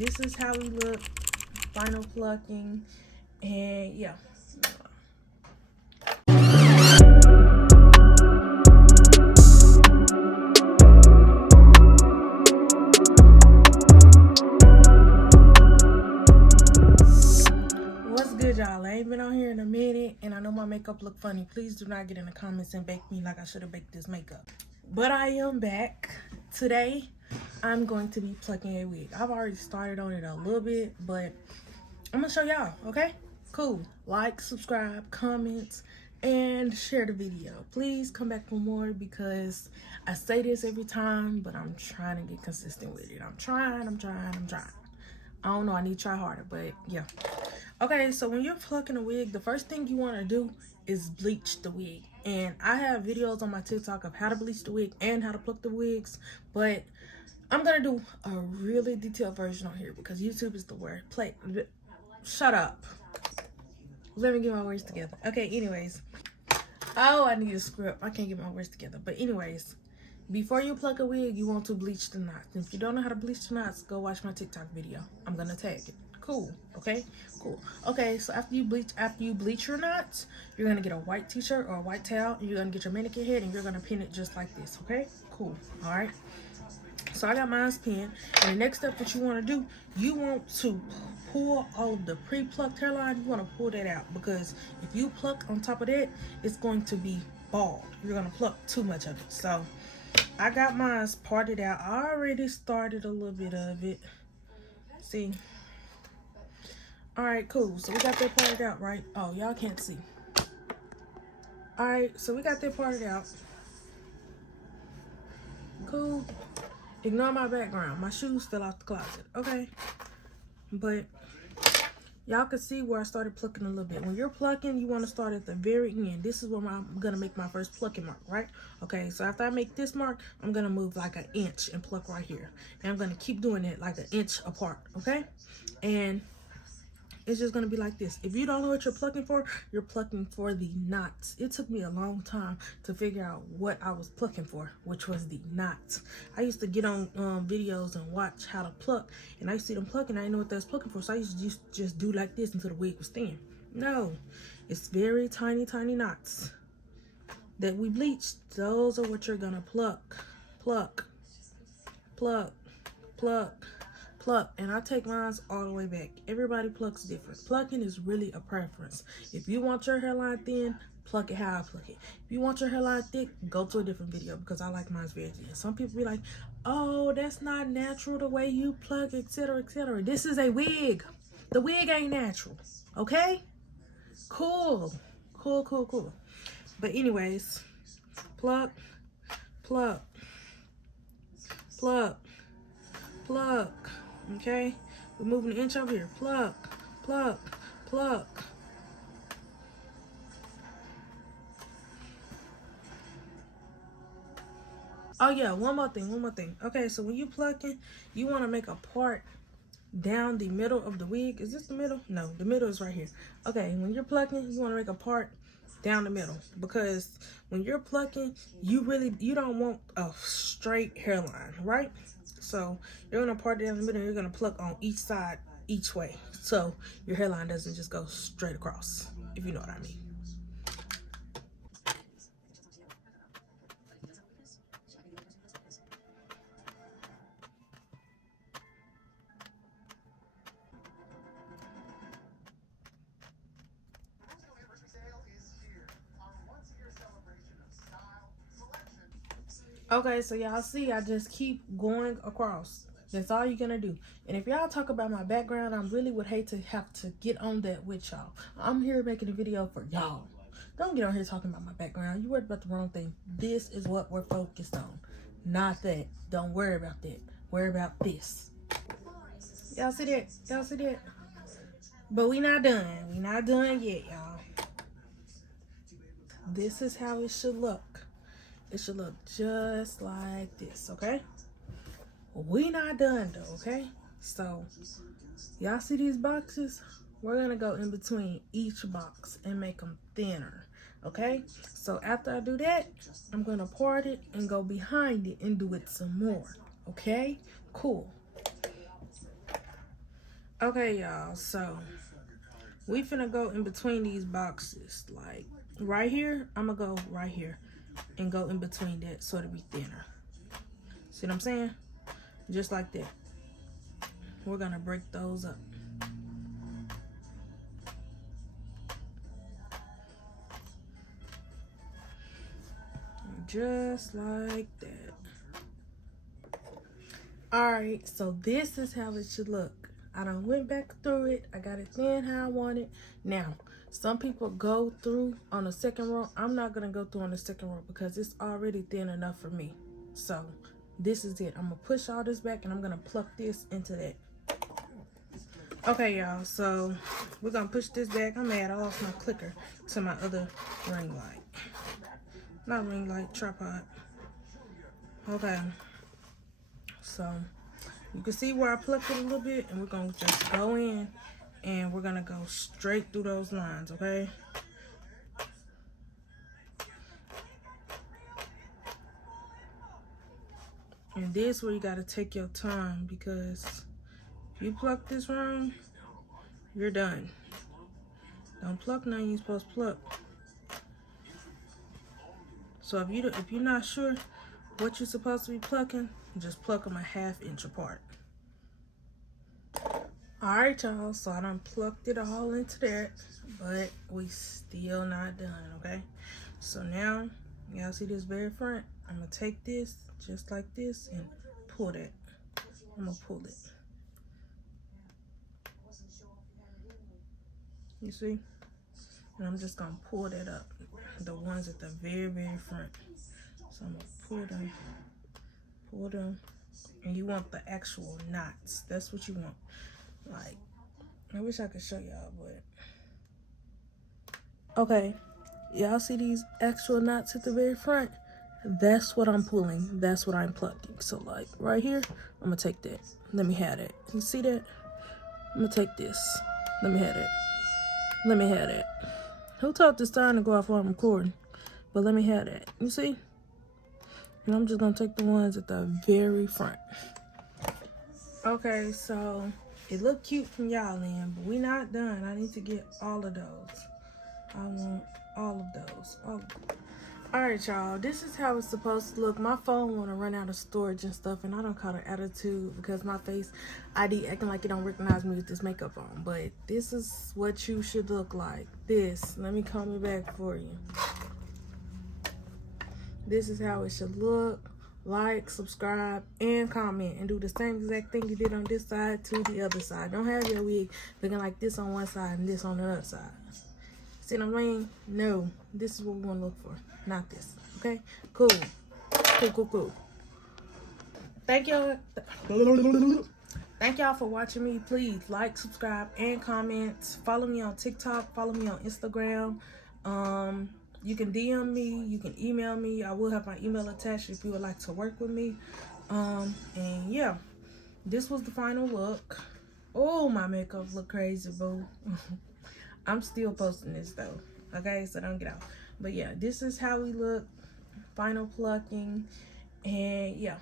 this is how we look, final plucking, and yeah. What's good, y'all? I ain't been on here in a minute, and I know my makeup look funny. Please do not get in the comments and bake me like I should have baked this makeup. But I am back. Today, I'm going to be plucking a wig. I've already started on it a little bit, but I'm gonna show y'all, okay? Cool. Like, subscribe, comment, and share the video. Please come back for more because I say this every time, but I'm trying to get consistent with it. I'm trying. I don't know, I need to try harder, but yeah. Okay, so when you're plucking a wig, the first thing you want to do is bleach the wig. And I have videos on my TikTok of how to bleach the wig and how to pluck the wigs, but I'm gonna do a really detailed version on here because YouTube is the word. Shut up. Let me get my words together. Okay, anyways. Oh, I need a script. I can't get my words together. But anyways, before you pluck a wig, you want to bleach the knots. If you don't know how to bleach the knots, go watch my TikTok video. I'm gonna tag it. Cool. Okay, cool. Okay, so after you bleach your knots, you're gonna get a white t-shirt or a white towel, and you're gonna get your mannequin head, and you're gonna pin it just like this. Okay, cool. All right. So I got mine's pinned, and the next step that you want to do, you want to pull all of the pre-plucked hairline. You want to pull that out because if you pluck on top of that, it's going to be bald. You're gonna pluck too much of it. So I got mine's parted out. I already started a little bit of it. See? All right, cool. So we got that parted out, right? Oh, y'all can't see. All right, so we got that parted out. Cool. Ignore my background. My shoes fell out the closet. Okay. But y'all can see where I started plucking a little bit. When you're plucking, you want to start at the very end. This is where I'm going to make my first plucking mark, right? Okay, so after I make this mark, I'm going to move like an inch and pluck right here. And I'm going to keep doing it like an inch apart, okay? And it's just going to be like this. If you don't know what you're plucking for the knots. It took me a long time to figure out what I was plucking for, which was the knots. I used to get on videos and watch how to pluck, and I used to see them plucking. I didn't know what they was plucking for, so I used to just do like this until the wig was thin. No, it's very tiny, tiny knots that we bleached. Those are what you're going to pluck. Pluck, pluck, pluck, pluck. And I take mine all the way back. Everybody plucks different. Plucking is really a preference. If you want your hairline thin, pluck it how I pluck it. If you want your hairline thick, go to a different video because I like mine very thin. Some people be like, oh, that's not natural the way you pluck, etc., etc. This is a wig. The wig ain't natural. Okay? Cool. Cool, cool, cool. But anyways, pluck, pluck, pluck, pluck. Okay, we're moving an inch over here. Pluck, pluck, pluck. Oh yeah, one more thing. Okay, so when you plucking, you want to make a part down the middle of the wig. Is this the middle? No, the middle is right here. Okay, when you're plucking, you want to make a part down the middle because when you're plucking, you don't want a straight hairline, right? So you're gonna part it down the middle, and you're gonna pluck on each side each way, so your hairline doesn't just go straight across, if you know what I mean. Okay, so y'all see, I just keep going across. That's all you're gonna do. And if y'all talk about my background, I really would hate to have to get on that with y'all. I'm here making a video for y'all. Don't get on here talking about my background. You worried about the wrong thing. This is what we're focused on, not that. Don't worry about that. Worry about this. Y'all see that? Y'all see that? But we not done. We not done yet, y'all. This is how it should look. It should look just like this, okay? We not done though, okay? So y'all see these boxes? We're gonna go in between each box and make them thinner, okay? So after I do that, I'm gonna part it and go behind it and do it some more, okay? Cool. Okay, y'all, so we finna go in between these boxes. Like right here, I'm gonna go right here and go in between that so it'll be thinner. See what I'm saying? Just like that. We're gonna break those up. Just like that. Alright, so this is how it should look. I done went back through it. I got it thin how I want it. Now, some people go through on the second row. I'm not going to go through on the second row because it's already thin enough for me. So, this is it. I'm going to push all this back and I'm going to pluck this into that. Okay, y'all. So, we're going to push this back. I'm going to add off my clicker to my other ring light. Not ring light, tripod. Okay. So, you can see where I plucked it a little bit, and we're going to just go in, and we're going to go straight through those lines, okay? And this where you got to take your time, because if you pluck this wrong, you're done. Don't pluck nothing you're supposed to pluck. So if you're not sure what you're supposed to be plucking, just pluck them a ½ inch apart. Alright, y'all, so I done plucked it all into there, but we still not done, okay? So now, y'all see this very front? I'm gonna take this just like this and pull that. I'm gonna pull it. You see? And I'm just gonna pull that up. The ones at the very, very front. So I'm gonna pull them, and you want the actual knots. That's what you want. Like, I wish I could show y'all, but okay, y'all see these actual knots at the very front? That's what I'm pulling. That's what I'm plucking. So like right here, I'm gonna take that. Let me have that. You see that? I'm gonna take this. Let me have that. Let me have that. Who taught this time to go off while I'm recording? But let me have that. You see? And I'm just gonna take the ones at the very front. Okay, so it looked cute from y'all end, but we not done. I need to get all of those. I want all of those. Alright, y'all, this is how it's supposed to look. My phone want to run out of storage and stuff, and I don't call it attitude because my face ID acting like it don't recognize me with this makeup on. But this is what you should look like. This. Let me comb it back for you. This is how it should look. Like, subscribe, and comment, and do the same exact thing you did on this side to the other side. Don't have your wig looking like this on one side and this on the other side. See what I mean? No, this is what we want to look for, not this. Okay? Cool. Cool. Thank y'all for watching me. Please like, subscribe, and comment. Follow me on TikTok. Follow me on Instagram. You can DM me, you can email me. I will have my email attached if you would like to work with me. And yeah, this was the final look. Oh, my makeup look crazy, boo. I'm still posting this though, okay? So don't get out. But yeah, this is how we look. Final plucking, and yeah.